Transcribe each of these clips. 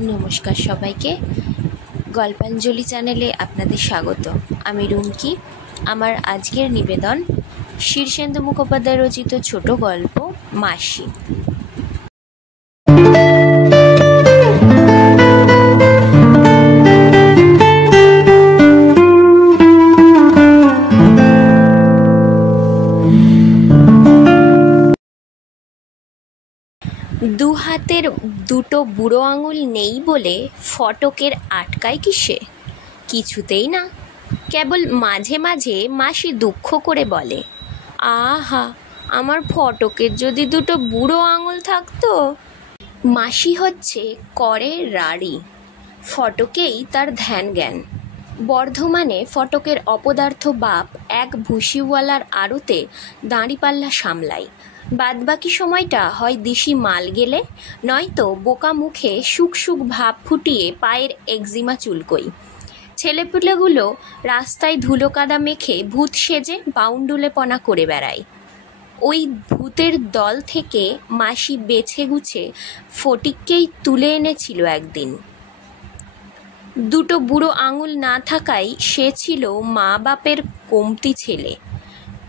নমস্কার সবাইকে, গল্পাঞ্জলি চ্যানেলে আপনাদের স্বাগত। আমি রুমকি। আমার আজকের নিবেদন শীর্ষেন্দু মুখোপাধ্যায় রচিত ছোট গল্প মাসি। দু হাতের দুটো বুড়ো আঙুল নেই বলে ফটকের আটকায় কিসে? কিছুতেই না। কেবল মাঝে মাঝে মাসি দুঃখ করে বলে, আহা, আমার ফটকের যদি দুটো বুড়ো আঙুল থাকতো। মাসি হচ্ছে করে রাড়ি, ফটকেই তার ধ্যান জ্ঞান। বর্ধমানে ফটকের অপদার্থ বাপ এক ভুসিওয়ালার আড়তে দাঁড়িপাল্লা সামলায়। বাদবাকি সময়টা হয় দিশি মাল গেলে, নয়তো বোকা মুখে সুখ সুখ ভাব ফুটিয়ে পায়ের একজিমা চুলকোই। ছেলেপুলেগুলো রাস্তায় ধুলো কাদা মেখে ভূত সেজে বাউন্ডুলেপনা করে বেড়ায়। ওই ভূতের দল থেকে মাসি বেছে গুছে ফটিককেই তুলে এনেছিল একদিন। দুটো বুড়ো আঙুল না থাকায় সে ছিল মা বাপের কমতি ছেলে।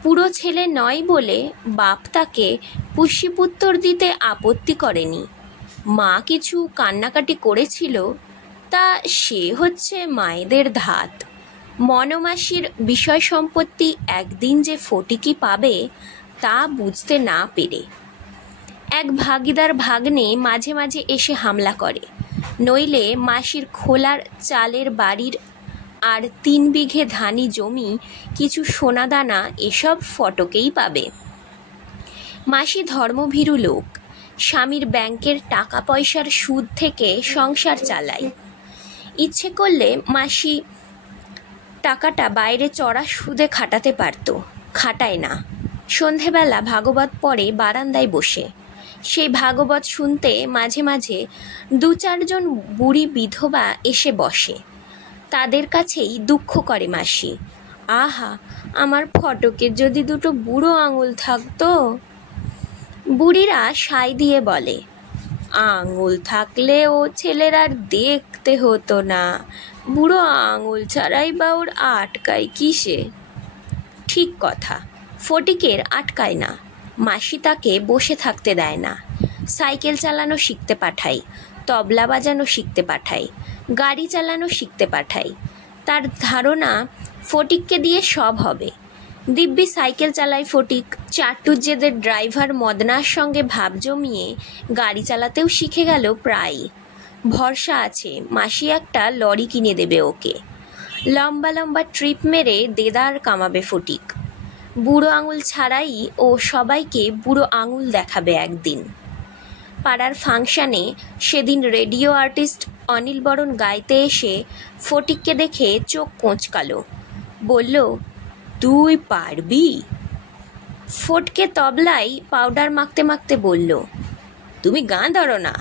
পুরো ছেলে নয় বলে বাপ তাকে পুষ্যিপুত্তর দিতে আপত্তি করেনি। মা কিছু কান্নাকাটি করেছিল, তা সে হচ্ছে মায়েদের ধাত। মনমাসির বিষয় সম্পত্তি একদিন যে ফটিকই পাবে তা বুঝতে না পেরে এক ভাগিদার ভাগ্নে মাঝে মাঝে এসে হামলা করে, নইলে মাসির খোলার চালের বাড়ির আর 3 বিঘে ধানি জমি, কিছু সোনাদানা এসব ফটকেই পাবে। মাসি ধর্মভীরু লোক, স্বামীর ব্যাংকের টাকা পয়সার সুদ থেকে সংসার চালায়। ইচ্ছে করলে মাসি টাকাটা বাইরে চড়া সুদে খাটাতে পারত, খাটায় না। সন্ধেবেলা ভাগবত পড়ে বারান্দায় বসে। সেই ভাগবত শুনতে মাঝে মাঝে 2-4 জন বুড়ি বিধবা এসে বসে। তাদের কাছেই দুঃখ করে মাসি, আহা, আমার ফটকের যদি দুটো বুড়ো আঙুল থাকতো। বুড়িরা সায় দিয়ে বলে, আঙুল থাকলে ও ছেলের আর দেখতে হতো না, বুড়ো আঙুল ছাড়াই বা ওর আটকায় কিসে? ঠিক কথা, ফটিকের আটকায় না। মাসি তাকে বসে থাকতে দেয় না। সাইকেল চালানো শিখতে পাঠায়, তবলা বাজানো শিখতে পাঠায়, গাড়ি চালানো শিখতে পাঠায়। তার ধারণা ফটিককে দিয়ে সব হবে। দিব্যি সাইকেল চালায় ফটিক। চাটুজ্যেদের ড্রাইভার মদনার সঙ্গে ভাব জমিয়ে গাড়ি চালাতেও শিখে গেল প্রায়। ভরসা আছে মাসি একটা লরি কিনে দেবে ওকে। লম্বা লম্বা ট্রিপ মেরে দেদার কামাবে ফটিক। বুড়ো আঙুল ছাড়াই ও সবাইকে বুড়ো আঙুল দেখাবে একদিন। পাড়ার ফাংশানে সেদিন রেডিও আর্টিস্ট অনিল বরণ গাইতে এসে ফটিককে দেখে চোখ কোঁচকালো। বলল, তুই পারবি? ফটকে তবলায় পাউডার মাখতে মাখতে বলল, তুমি গান ধরো না।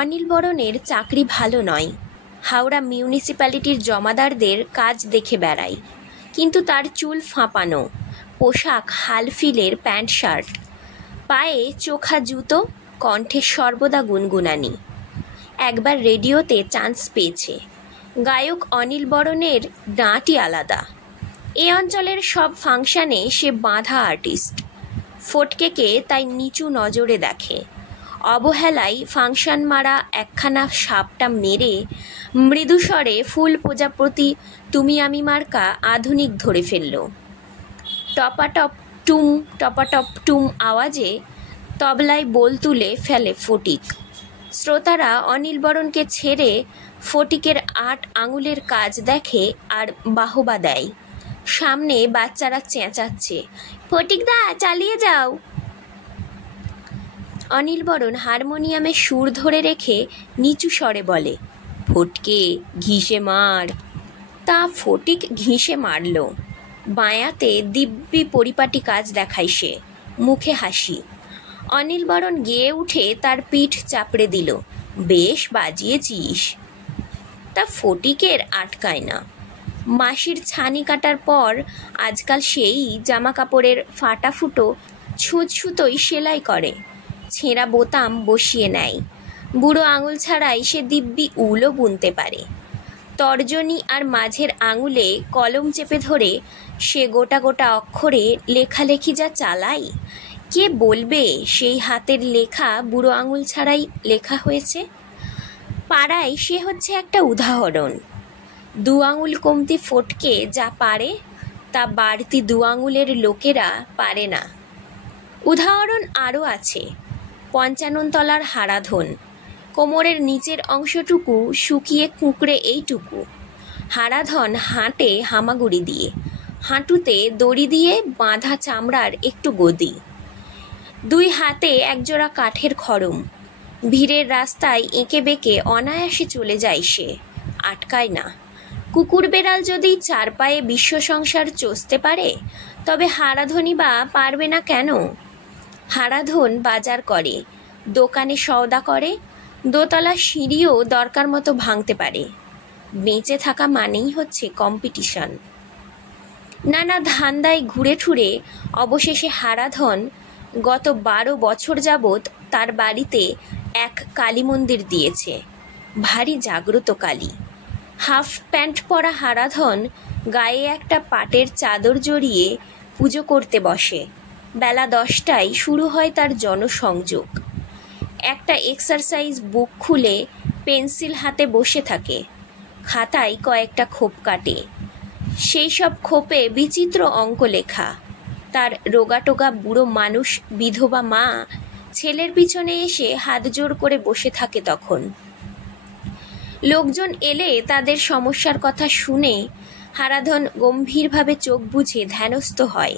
অনিল বরণের চাকরি ভালো নয়। হাওড়া মিউনিসিপ্যালিটির জমাদারদের কাজ দেখে বেড়ায়, কিন্তু তার চুল ফাঁপানো, পোশাক হালফিলের প্যান্ট শার্ট, পায়ে চোখা জুতো, কণ্ঠে সর্বদা গুনগুনানি। একবার রেডিওতে চান্স পেয়েছে। গায়ক অনিল বরণের ডাঁটি আলাদা। এ অঞ্চলের সব ফাংশানে সে বাঁধা আর্টিস্ট। ফটকেকে তাই নিচু নজরে দেখে। অবহেলায় ফাংশন মারা একখানা সাপটা মেরে মৃদুস্বরে ফুল প্রজাপতি তুমি আমি মার্কা আধুনিক ধরে ফেলল। টপাটপ টুম আওয়াজে তবলায় বোল তুলে ফেলে ফটিক। শ্রোতারা অনিল বরণকে ছেড়ে ফটিকের 8 আঙুলের কাজ দেখে আর বাহবা দেয়। সামনে বাচ্চারা চেঁচাচ্ছে, ফটিকদা চালিয়ে যাও। অনিল বরণ হারমোনিয়ামে সুর ধরে রেখে নিচু স্বরে বলে, ফটকে ঘিসে মার। তা ফটিক ঘিসে মারল। বাঁয়াতে দিব্যি পরিপাটি কাজ দেখায় সে, মুখে হাসি। অনিল বরণ গেয়ে উঠে তার পিঠ চাপড়ে দিল, বেশ বাজিয়েছিস। তা ফটিকের আটকায় না। মাসির ছানি কাটার পর আজকাল সেই জামা কাপড়ের ফাটা ফুটো ছুঁচ সুতোই সেলাই করে, ছেঁড়া বোতাম বসিয়ে নেয়। বুড়ো আঙুল ছাড়াই সে দিব্যি উলও বুনতে পারে। তর্জনী আর মাঝের আঙুলে কলম চেপে ধরে সে গোটা গোটা অক্ষরে লেখালেখি যা চালায়, কে বলবে সেই হাতের লেখা বুড়ো আঙুল ছাড়াই লেখা হয়েছে? পাড়ায় সে হচ্ছে একটা উদাহরণ। 2 আঙুল কমতি ফটকে যা পারে তা বাড়তি 2 আঙুলের লোকেরা পারে না। উদাহরণ আরও আছে। 55 তলার হারাধন, কোমরের নিচের অংশটুকু শুকিয়ে কুঁকড়ে এইটুকু। হারাধন হাঁটে হামাগুড়ি দিয়ে, হাঁটুতে দড়ি দিয়ে বাঁধা চামড়ার একটু গদি, 2 হাতে একজোড়া কাঠের খড়ম। ভিড়ের রাস্তায় এঁকে বেঁকে অনায়াসে চলে যায় সে, আটকায় না। কুকুর বেড়াল যদি 4 পায়ে বিশ্ব সংসার চষতে পারে, তবে হারাধনই বা পারবে না কেন? হারাধন বাজার করে, দোকানে সওদা করে, দোতলা সিঁড়িও দরকার মতো ভাঙতে পারে। বেঁচে থাকা মানেই হচ্ছে কম্পিটিশন। নানা ধান্দায় ঘুরে ঠুরে অবশেষে হারাধন গত 12 বছর যাবৎ তার বাড়িতে এক কালী মন্দির দিয়েছে। ভারী জাগ্রত কালী। হাফ প্যান্ট পরা হারাধন গায়ে একটা পাটের চাদর জড়িয়ে পুজো করতে বসে। বেলা 10টায় শুরু হয় তার জনসংযোগ। একটা এক্সারসাইজ বুক খুলে পেন্সিল হাতে বসে থাকে, খাতায় কয়েকটা খোপ কাটে। সেই সব খোপে বিচিত্র অঙ্ক লেখা। তার রোগাটোগা বুড়ো মানুষ বিধবা মা ছেলের পিছনে এসে হাত জোড় করে বসে থাকে। তখন লোকজন এলে তাদের সমস্যার কথা শুনে হারাধন গম্ভীরভাবে চোখ বুজে ধ্যানস্থ হয়।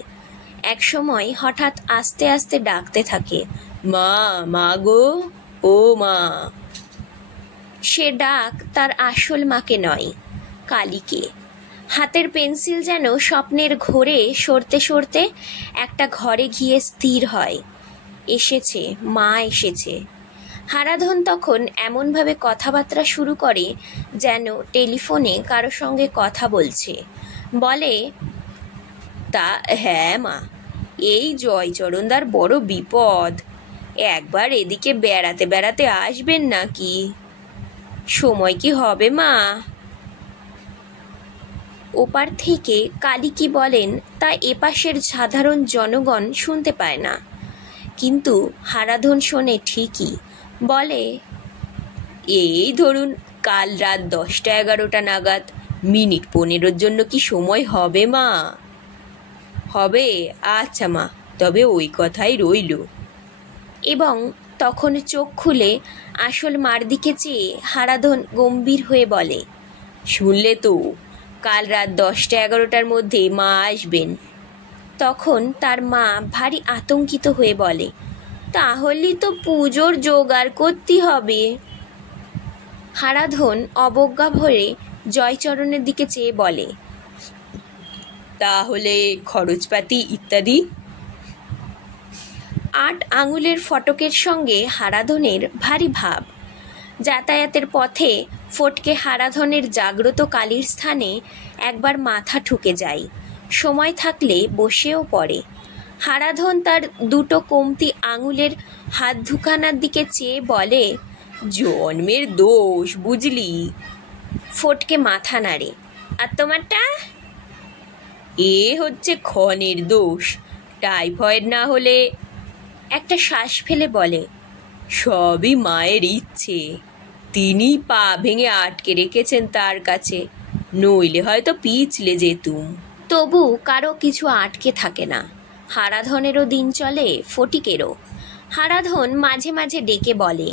একসময় হঠাৎ আস্তে আস্তে ডাকতে থাকে, মা, মা গো, ও মা। সে ডাক তার আসল মাকে নয়, কালীকে। হাতের পেন্সিল যেন স্বপ্নের ঘোরে সরতে সরতে একটা ঘরে গিয়ে স্থির হয়। এসেছে, মা এসেছে। হারাধন তখন এমনভাবে কথাবার্তা শুরু করে যেন টেলিফোনে কারো সঙ্গে কথা বলছে। বলে, তা হ্যাঁ মা, এই জয়চরণদার বড় বিপদ, একবার এদিকে বেড়াতে বেড়াতে আসবেন নাকি? সময় কি হবে মা? ওপার থেকে কালী কি বলেন তা এপাশের সাধারণ জনগণ শুনতে পায় না, কিন্তু হারাধন শোনে ঠিকই। বলে, এই ধরুন কাল রাত 10টা-11টা নাগাদ, মিনিট 15-র জন্য কি সময় হবে মা? হবে, আচ্ছা মা, তবে ওই কথাই রইল। এবং তখন চোখ খুলে আসল মার দিকে চেয়ে হারাধন গম্ভীর হয়ে বলে, শুনলে তো, কাল রাত 10টা-11টার মধ্যে মা আসবেন। তখন তার মা ভারী আতঙ্কিত হয়ে বলে, তাহলে তো পুজোর জোগাড় করতে হবে। হারাধন অবজ্ঞা ভরে জয়চরণের দিকে চেয়ে বলে, তাহলে খরচপাতি ইত্যাদি? 8 আঙুলের ফটকের সঙ্গে হারাধনের ভারী ভাব। যাতায়াতের পথে ফটকে হারাধনের জাগ্রত কালীর স্থানে একবার মাথা ঠুকে যায়, সময় থাকলে বসেও পড়ে। হারাধন তার 2টো কমতি আঙুলের হাত দুখানার দিকে চেয়ে বলে, জন্মের দোষ বুঝলি। ফটকে মাথা নাড়ে। আর তোমারটা? এ হচ্ছে ক্ষণের দোষ, টাইফয়েড না হলে। একটা শ্বাস ফেলে বলে, সবই মায়ের ইচ্ছে, তিনি পা ভেঙে আটকে রেখেছেন তার কাছে, নইলে হয়তো পিছলে যেতুম। তবু কারো কিছু আটকে থাকে না। হারাধনেরও দিন চলে, ফটিকেরও। হারাধন মাঝে মাঝে ডেকে বলে,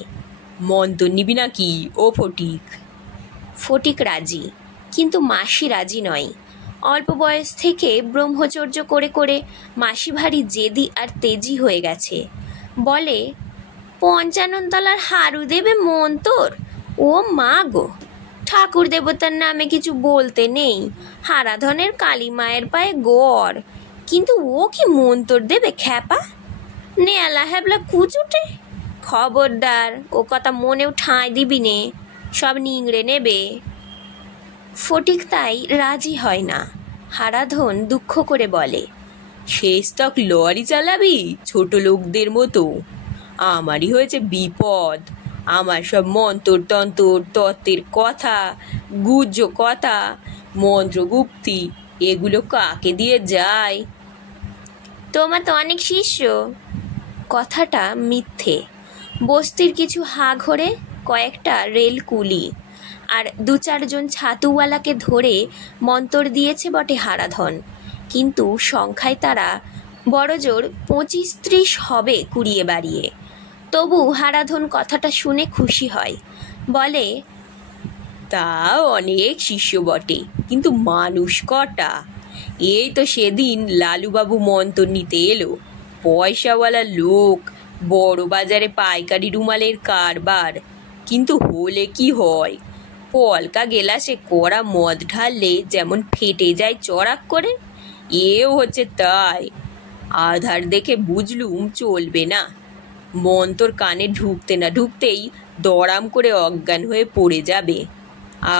মন্তর নিবি নাকি ও ফটিক? ফটিক রাজি, কিন্তু মাসি রাজি নয়। অল্প বয়স থেকে ব্রহ্মচর্য করে করে মাসি ভারী জেদি আর তেজি হয়ে গেছে। বলে, 55 তলার হারু দেবে মন্তর? ও মা গো, ঠাকুর দেবতার নামে কিছু বলতে নেই, হারাধনের কালী মায়ের পায়ে গড়, কিন্তু ও কি মন্তর দেবে খ্যাপা? নেয়ালা হ্যাবলা কুচুটে, খবরদার ও কথা মনেও ঠাঁই দিবি নে, সব নিংড়ে নেবে। ফটিক তাই রাজি হয় না। হারাধন দুঃখ করে বলে, শেষ তক লরি চালাবি ছোট লোকদের মতো? আমারই হয়েছে বিপদ, আমার সব মন্তর তন্তর তত্ত্বের কথা, গুহ্য কথা, মন্ত্রগুপ্তি এগুলো কাকে দিয়ে যায়? তোমার তো অনেক শিষ্য। কথাটা মিথ্যে। বস্তির কিছু হাঘরে, কয়েকটা রেল কুলি আর 2-4 জন ছাতুওয়ালাকে ধরে মন্তর দিয়েছে বটে হারাধন, কিন্তু সংখ্যায় তারা বড়জোর 25-30 হবে কুড়িয়ে বাড়িয়ে। তবু হারাধন কথাটা শুনে খুশি হয়, বলে, তা অনেক শিষ্য বটে, কিন্তু মানুষ কটা? এই তো সেদিন লালুবাবু মন্তর নিতে এলো, পয়সাওয়ালা লোক, বড় বাজারে পাইকারি রুমালের কারবার, কিন্তু হলে কি হয়, পলকা গেলাসে কড়া মদ ঢাললে যেমন ফেটে যায় চড়াক করে, এও হচ্ছে তাই। আধার দেখে বুঝলুম চলবে না। মন্তর কানে ঢুকতে না ঢুকতেই দড়াম করে অজ্ঞান হয়ে পড়ে যাবে,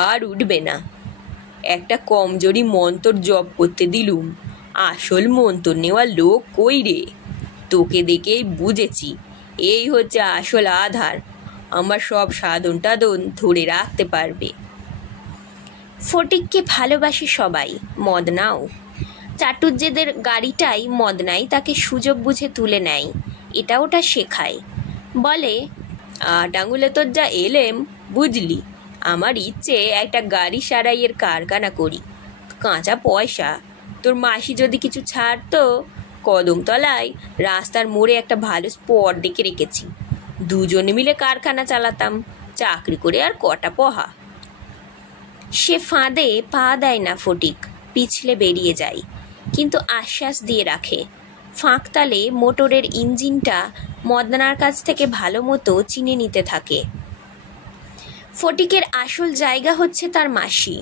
আর উঠবে না। একটা কমজোরি মন্তর জপ করতে দিলুম, আসল মন্তর নেওয়া লোক কই রে? তোকে দেখেই বুঝেছি এই হচ্ছে আসল আধার, আমার সব সাধন টাধন ধরে রাখতে পারবে। ফটিককে ভালোবাসে সবাই, মদনাও। চাটুজ্যেদের গাড়িটাই মদনাই তাকে সুযোগ বুঝে তুলে নেয়, এটা ওটা শেখায়। বলে, 8 আঙুলে তোর যা এলেম, বুঝলি, আমার ইচ্ছে একটা গাড়ি সারাইয়ের কারখানা করি। কাঁচা পয়সা, তোর মাসি যদি কিছু ছাড়তো, কদমতলায় রাস্তার মোড়ে একটা ভালো স্পট দেখে রেখেছি, দুজনে মিলে কারখানা চালাতাম, চাকরি করে আর কটা পহা। সে ফাঁদে পা দেয় না ফটিক, পিছলে বেরিয়ে যায়, কিন্তু আশ্বাস দিয়ে রাখে। ফাঁকতালে মোটরের ইঞ্জিনটা মদনার কাছ থেকে ভালো মতো চিনে নিতে থাকে। ফটিকের আসল জায়গা হচ্ছে তার মাসি।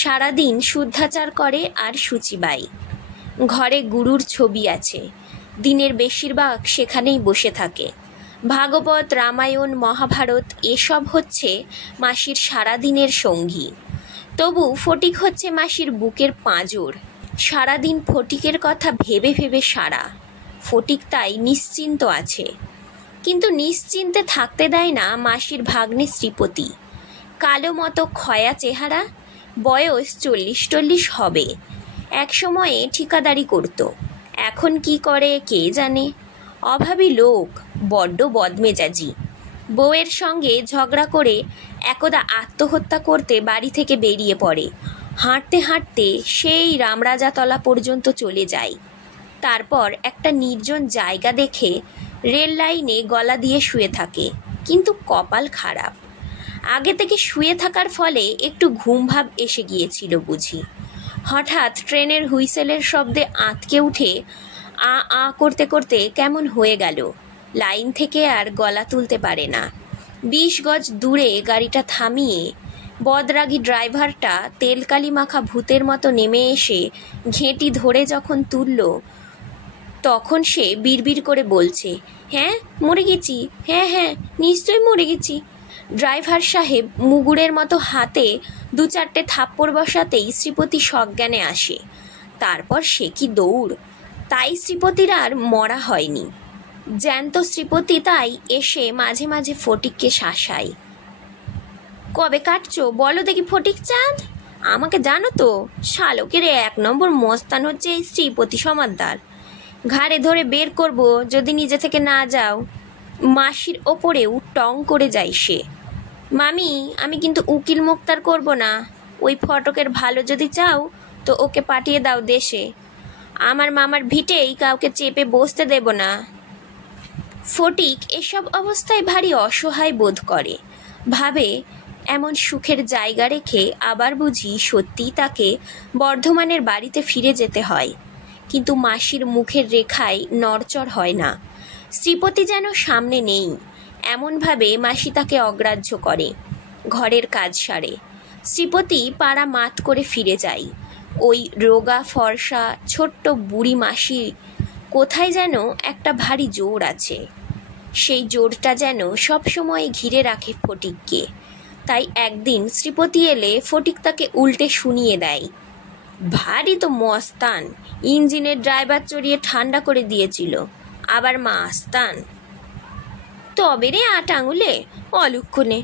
সারাদিন শুদ্ধাচার করে আর শুচিবাই। ঘরে গুরুর ছবি আছে, দিনের বেশিরভাগ সেখানেই বসে থাকে। ভাগবত, রামায়ণ, মহাভারত এসব হচ্ছে মাসির সারাদিনের সঙ্গী। তবু ফটিক হচ্ছে মাসির বুকের পাঁজর। সারাদিন ফটিকের কথা ভেবে ভেবে সারা। ফটিক তাই নিশ্চিন্ত আছে, কিন্তু নিশ্চিন্তে থাকতে দেয় না মাসির ভাগ্নে শ্রীপতি। কালো মতো ক্ষয়া চেহারা, বয়স 40-40 হবে। এক সময়ে ঠিকাদারি করত, এখন কি করে কে জানে। অভাবী লোক, বড্ড বদমেজাজি। বউয়ের সঙ্গে ঝগড়া করে একদা আত্মহত্যা করতে বাড়ি থেকে বেরিয়ে পড়ে। হাঁটতে হাঁটতে সেই রামরাজাতলা পর্যন্ত চলে যায়। তারপর একটা নির্জন জায়গা দেখে রেল লাইনে গলা দিয়ে শুয়ে থাকে, কিন্তু কপাল খারাপ। আগে থেকে শুয়ে থাকার ফলে একটু ঘুমভাব এসে গিয়েছিল বুঝি। হঠাৎ ট্রেনের হুইসেলের শব্দে আঁতকে উঠে আ করতে করতে কেমন হয়ে গেল, লাইন থেকে আর গলা তুলতে পারে না। 20 গজ দূরে গাড়িটা থামিয়ে বদরাগী ড্রাইভারটা তেলকালি মাখা ভূতের মতো নেমে এসে ঘেঁটি ধরে যখন তুলল, তখন সে বিড়বিড় করে বলছে, হ্যাঁ মরে গেছি, হ্যাঁ হ্যাঁ নিশ্চয়ই মরে গেছি। ড্রাইভার সাহেব মুগুরের মতো হাতে 2-4টে থাপ্পড় বসাতেই শ্রীপতি সজ্ঞানে আসে। তারপর সে কি দৌড়! তাই শ্রীপতির আর মরা হয়নি। জ্যান্ত শ্রীপতি তাই এসে মাঝে মাঝে ফটিককে শাসায়। কবে কাটছো বলো দেখি ফটিক চাঁদ? আমাকে জানো তো, শালকের 1 নম্বর মস্তান হচ্ছে এই শ্রীপতি সমাদ্দার। ঘাড়ে ধরে বের করব যদি নিজে থেকে না যাও। মাসির ওপরেও টং করে যায় সে। মামি, আমি কিন্তু উকিল মোক্তার করব না। ওই ফটকের ভালো যদি চাও তো ওকে পাঠিয়ে দাও দেশে। আমার মামার ভিটেই কাউকে চেপে বসতে দেব না। ফটিক এসব অবস্থায় ভারী অসহায় বোধ করে। ভাবে, এমন সুখের জায়গা রেখে আবার বুঝি সত্যিই তাকে বর্ধমানের বাড়িতে ফিরে যেতে হয়। কিন্তু মাসির মুখের রেখায় নড়চড় হয় না। শ্রীপতি যেন সামনে নেই, এমনভাবে মাসি তাকে অগ্রাহ্য করে। ঘরের কাজ সারে শ্রীপতি পাড়া মাত করে ফিরে যায়। ওই রোগা ফর্সা ছোট্ট বুড়ি মাসি কোথায় যেন একটা ভারী জোর আছে। সেই জোরটা যেন সবসময় ঘিরে রাখে ফটিককে। তাই একদিন শ্রীপতি এলে ফটিক তাকে উল্টে শুনিয়ে দেয়, ভারী তো মস্তান, ইঞ্জিনের ড্রাইভার চড়িয়ে ঠান্ডা করে দিয়েছিল, আবার মাস্তান। তবে রে 8 আঙুলে অলক্ষণে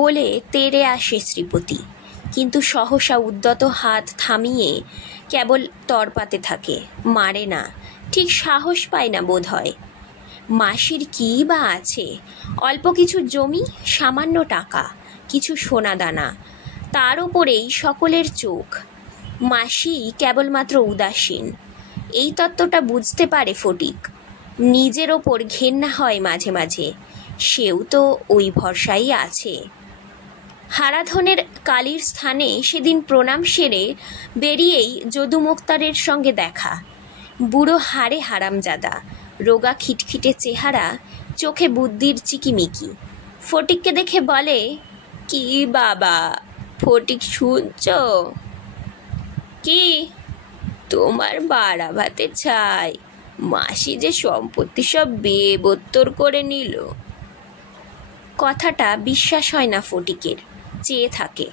বলে তেড়ে আসে শ্রীপতি, কিন্তু সহসা উদ্যত হাত থামিয়ে কেবল তরপাতে থাকে, মারে না, ঠিক সাহস পায় না বোধ হয়। মাসির কী বা আছে? অল্প কিছু জমি, সামান্য টাকা, কিছু সোনাদানা, তার ওপরেই সকলের চোখ। মাসি কেবলমাত্র উদাসীন। এই তত্ত্বটা বুঝতে পারে ফটিক। নিজের ওপর ঘেন্না হয় মাঝে মাঝে, সেও তো ওই ভরসাই আছে। হারাধনের কালীর স্থানে সেদিন প্রণাম সেরে বেরিয়েই যদু মোক্তারের সঙ্গে দেখা। বুড়ো হাড়ে হারামজাদা, রোগা খিটখিটে চেহারা, চোখে বুদ্ধির চিকিমিকি। ফটিককে দেখে বলে, কি বাবা ফটিক, শুনছ? কি? তোমার বাড়া ভাতে চাই, মাসি যে সম্পত্তি সব বেবত্তর করে নিল। কথাটা বিশ্বাস হয় না ফটিকের, চেয়ে থাকে।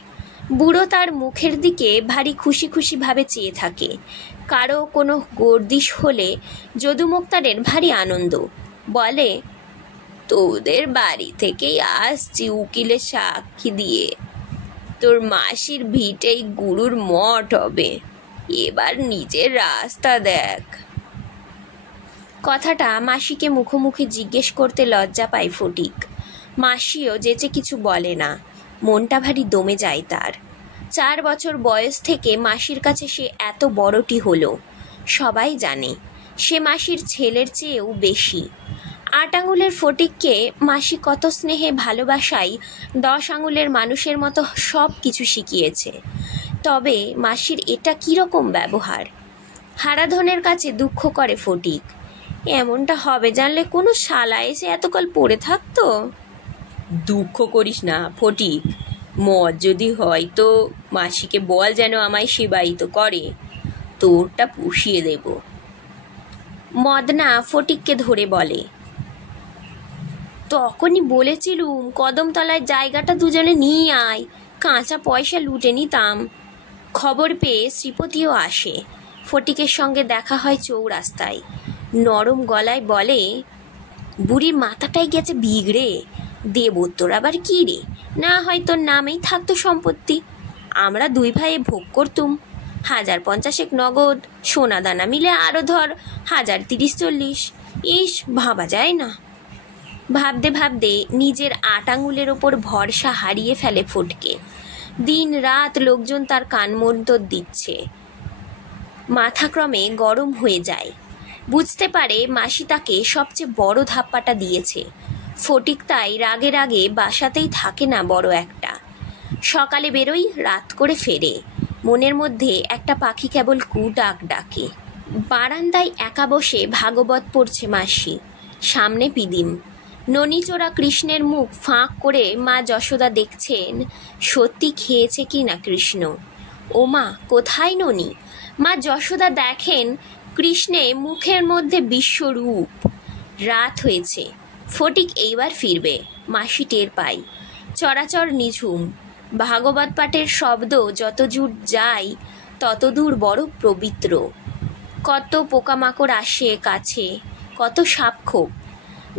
বুড়ো তার মুখের দিকে ভারী খুশি খুশি ভাবে চেয়ে থাকে। কারো কোনো গর্দিশ হলে যদু মোক্তারের ভারী আনন্দ। বলে, তোদের বাড়ি থেকেই আসছি উকিলের সাক্ষী দিয়ে, তোর মাসির ভিটেই গুরুর মঠ হবে, এবার নিজের রাস্তা দেখ। কথাটা মাসিকে মুখোমুখি জিজ্ঞেস করতে লজ্জা পায় ফটিক। মাসিও যেচে কিছু বলে না, মনটা ভারী দমে যায় তার। 4 বছর বয়স থেকে মাসির কাছে সে এত বড়টি হলো। সবাই জানে সে মাসির ছেলের চেয়েও বেশি। 8 আঙুলের ফটিককে মাসি কত স্নেহে ভালোবাসায় 10 আঙুলের মানুষের মতো সব কিছু শিখিয়েছে। তবে মাসির এটা কীরকম ব্যবহার? হারাধনের কাছে দুঃখ করে ফটিক। এমনটা হবে জানলে কোনো শালা এসে এতকাল পড়ে থাকতো? দুঃখ করিস না ফটিক, মদ যদি হয় তো মাসিকে বল যেন আমায় সেবায়িত করে, তোরটা পুষিয়ে দেব। মদনা ফটিককে ধরে বলে, তখনই বলেছিলুম কদমতলায় জায়গাটা দুজনে নিয়ে আয়, কাঁচা পয়সা লুটে নিতাম। খবর পেয়ে শ্রীপতিও আসে। ফটিকের সঙ্গে দেখা হয় চৌরাস্তায়। নরম গলায় বলে, বুড়ির মাথাটাই গেছে বিগড়ে, দেবোত্তর আবার কি রে, না হয় তোর নামেই থাকতো সম্পত্তি, আমরা 2 ভাইয়ে ভোগ করতুম। 1050 নগদ, সোনা দানা মিলে আরও ধর 1030-40। ইস, ভাবা যায় না। ভাবতে ভাবতে নিজের 8 আঙুলের ওপর ভরসা হারিয়ে ফেলে ফটকে। দিন রাত লোকজন তার কানমন্তর দিচ্ছে। মাথা ক্রমে গরম হয়ে যায়। বুঝতে পারে মাসি তাকে সবচেয়ে বড় ধাপ্পাটা দিয়েছে। ফটিক তাই রাগে রাগে বাসাতেই থাকে না বড় একটা। সকালে বেরোই, রাত করে ফেরে। মনের মধ্যে একটা পাখি কেবল ডাক ডাকে। বারান্দায় একা বসে ভাগবত পড়ছে মাসি, সামনে পিদিম। ননিচোরা কৃষ্ণের মুখ ফাঁক করে মা যশোদা দেখছেন সত্যি খেয়েছে কি না কৃষ্ণ। ও মা, কোথায় ননি? মা যশোদা দেখেন কৃষ্ণে মুখের মধ্যে বিশ্বরূপ। রাত হয়েছে, ফটিক এইবার ফিরবে, মাসি টের পায়। চরাচর নিঝুম। ভাগবত পাঠের শব্দ যত দূর যায় তত দূর বড় পবিত্র। কত পোকামাকড় আসে কাছে, কত সাপখোপ।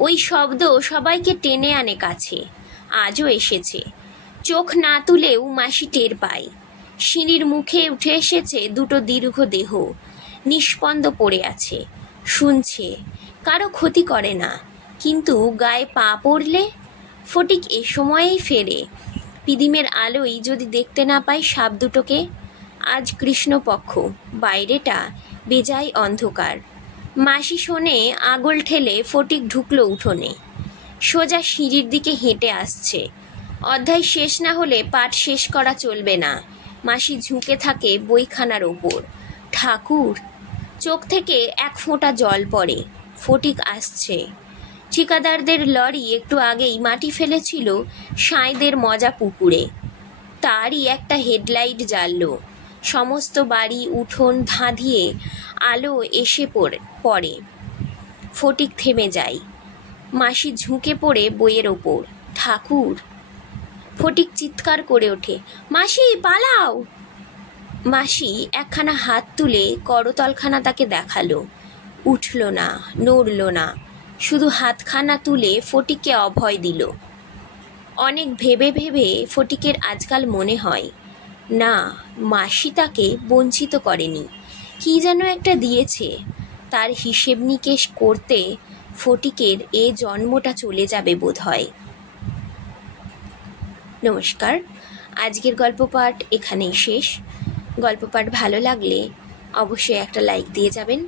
ওই শব্দ সবাইকে টেনে আনে কাছে। আজও এসেছে। চোখ না তুলেও মাসি টের পায়। সিঁড়ির মুখে উঠে এসেছে 2 দীর্ঘ দেহ, নিষ্পন্দ পড়ে আছে। শুনছে, কারো ক্ষতি করে না, কিন্তু গায়ে পা পড়লে। ফটিক এ সময়েই ফেরে। পিদিমের আলোয় যদি দেখতে না পায় সাপ দুটোকে। আজ কৃষ্ণপক্ষ, বাইরেটা বেজায় অন্ধকার। মাসি শোনে আগল ঠেলে ফটিক ঢুকলো উঠোনে। সোজা সিঁড়ির দিকে হেঁটে আসছে। অধ্যায় শেষ না হলে পাঠ শেষ করা চলবে না। মাসি ঝুঁকে থাকে বইখানার ওপর। ঠাকুর! চোখ থেকে 1 ফোঁটা জল পড়ে। ফটিক আসছে। ঠিকাদারদের লরি একটু আগেই মাটি ফেলেছিল সাঁইদের মজা পুকুরে। তারই একটা হেডলাইট জ্বালল। সমস্ত বাড়ি উঠোন ধাঁধিয়ে আলো এসে পড়ে। ফটিক থেমে যায়। মাসি ঝুঁকে পড়ে বইয়ের ওপর। ঠাকুর! ফটিক চিৎকার করে ওঠে, মাসি পালাও! মাসি একখানা হাত তুলে করতলখানা তাকে দেখালো। উঠল না, নড়ল না। শুধু হাতখানা তুলে ফটিককে অভয় দিল। অনেক ভেবে ভেবে ফটিকের আজকাল মনে হয়, না, মাসি তাকে বঞ্চিত করেনি, কি যেন একটা দিয়েছে। তার হিসেব নিকেশ করতে ফটিকের এ জন্মটা চলে যাবে বোধ হয়। নমস্কার, আজকের গল্প পাঠ এখানেই শেষ। গল্প পাঠ ভালো লাগলে অবশ্যই একটা লাইক দিয়ে যাবেন,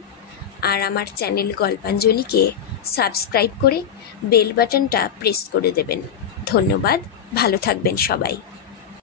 আর আমার চ্যানেল গল্পাঞ্জলিকে সাবস্ক্রাইব করে বেল বাটনটা প্রেস করে দেবেন। ধন্যবাদ, ভালো থাকবেন সবাই।